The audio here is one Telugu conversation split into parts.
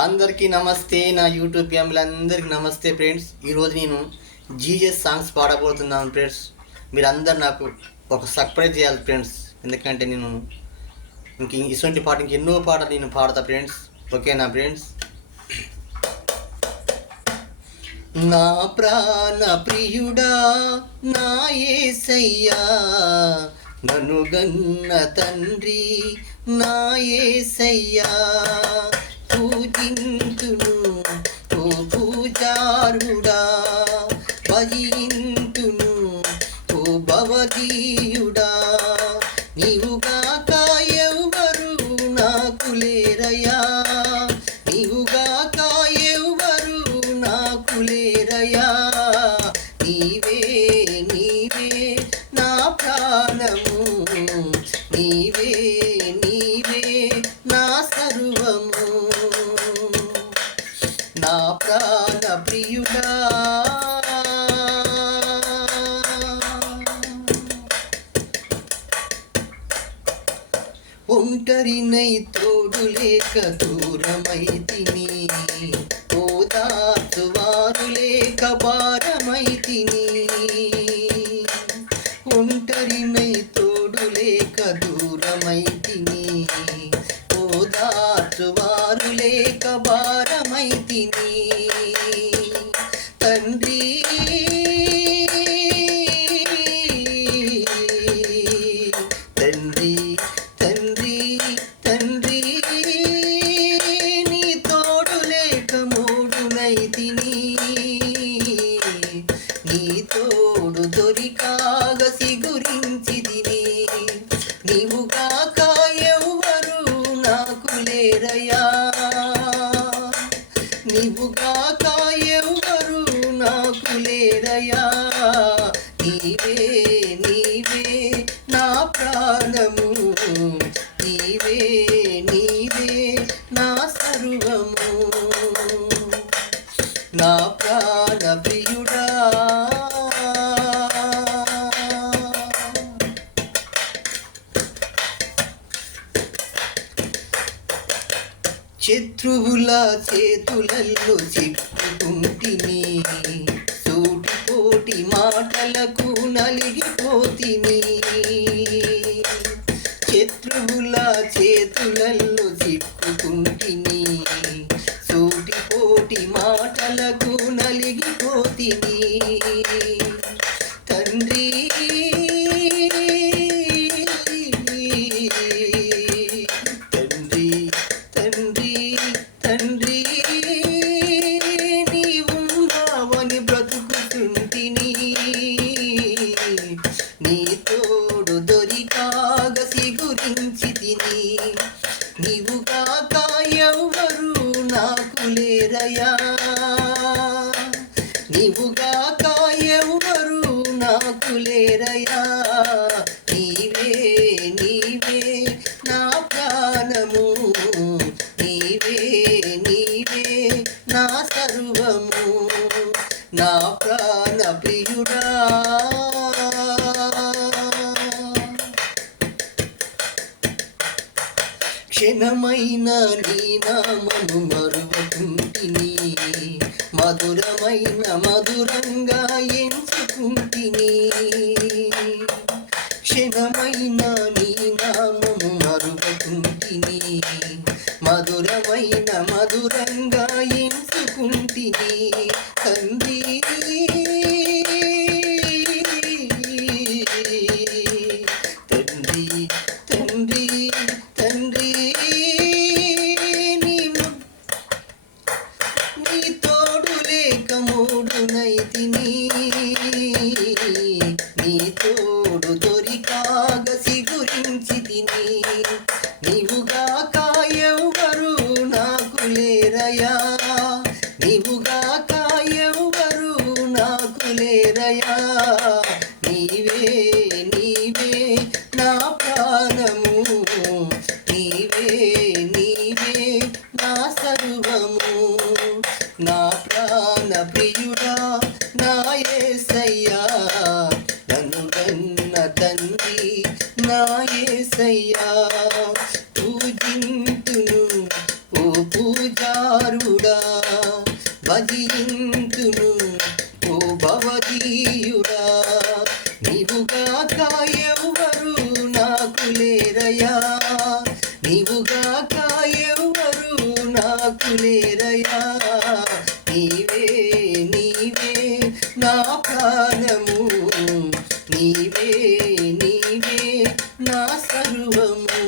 అందరికీ నమస్తే. నా యూట్యూబ్ ఫ్యామిలీలందరికీ నమస్తే ఫ్రెండ్స్. ఈరోజు నేను జీజస్ సాంగ్స్ పాడబోతున్నాను ఫ్రెండ్స్. మీరందరు నాకు ఒక సర్ప్రైజ్ చేయాలి ఫ్రెండ్స్. ఎందుకంటే నేను ఇటువంటి పాట ఎన్నో పాటలు నేను పాడతా ఫ్రెండ్స్. ఓకేనా ఫ్రెండ్స్? నా ప్రాణ ప్రియుడా నా యేసయ్యా, నన్ను గన్న తండ్రి నా యేసయ్యా, పూజింతును ఓ పూజారుడా, భజింతును ఓ భవదీయుడా, నీవుగాక ఎవ్వరు నాకు లేరయ్యా, నీవుగాక ఎవ్వరు నాకు లేరయ్యా, నీవే నీవే నా ప్రాణము, నీవే నీవే నా సర్వము, నా ప్రాణ ప్రియుడా. ఒంటరినై తోడు లేక దూరమైతిని, ఓదార్చువారు లేక భారమైతిని, ఒంటరినై తోడు లేక దూరమైతిని, ఓదార్చువారు లేక భారమైతిని, తండ్రి తండ్రి తండ్రి తండ్రి, నీ తోడు లేక మూడునైతిని, నీ తోడు దొరికాగ సిగురించిదిని, నీవుగాక ఎవ్వరు నాకు లేరయ్యా, నీవుగాక ఎవ్వరు నాకు లేరయ్యా, నీవే నీవే నా ప్రాణము, నీవే నీవే నా సర్వము, నా ప్రాణ ప్రియుడా. శత్రువుల చేతులలో చిక్కుకుంటిని, సూటిపోటి మాటలకు నలిగిపోతిని, శత్రువుల చేతులలో చిక్కుకుంటిని, సూటిపోటి మాటలకు నలిగిపోతిని, తండ్రి తండ్రి తండ్రి తండ్రి, నీవున్నావని బ్రతుకుతుంటిని, నీ తోడు దొరికాగ సిగురించితిని, నీవుగాక ఎవ్వరు నాకు లేరయ్యా, నీవుగాక ఎవ్వరు నాకు లేరయ్యా, నీవే నీవే నా ప్రాణము, నీవే నీవే నా సర్వము, నా ప్రాణ ప్రియుడా. క్షణమైన నీ నామము మరువకుంటిని, మధురమైన మధురంగా ఎంచుకుంటిని, క్షణమైన నీ నామము మరువకుంటిని, మధురమైన మధురంగా ఎంచుకుంటిని, తండ్రి తండ్రి తండ్రి తండ్రి, నీ తోడు లేక మూడునైతిని, నీ తోడు దొరికాగ సిగురించితిని, నీవుగాక ఎవ్వరు నాకు లేరయ్యా, నీవుగాక ఎవ్వరు నాకు లేరయ్యా, నీవే నీవే నా ప్రాణము, నీవే నీవే నా సర్వము, నా ప్రాణ ప్రియుడా నా యేసయ్యా, నన్ను గన్న తండ్రి నా యేసయ్యా, పూజింతును ఓ పూజారు నరుడా భజింతును ఓ భవదీయుడా నీవుగాక ఎవరు నాకు లేరయా నీవుగాక ఎవరు నాకు లేరయా నీవే నీవే నా ప్రాణము నీవే నీవే నా సర్వము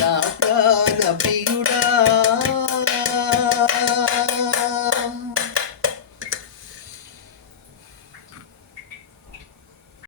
నా ప్రాణ ప్రియుడా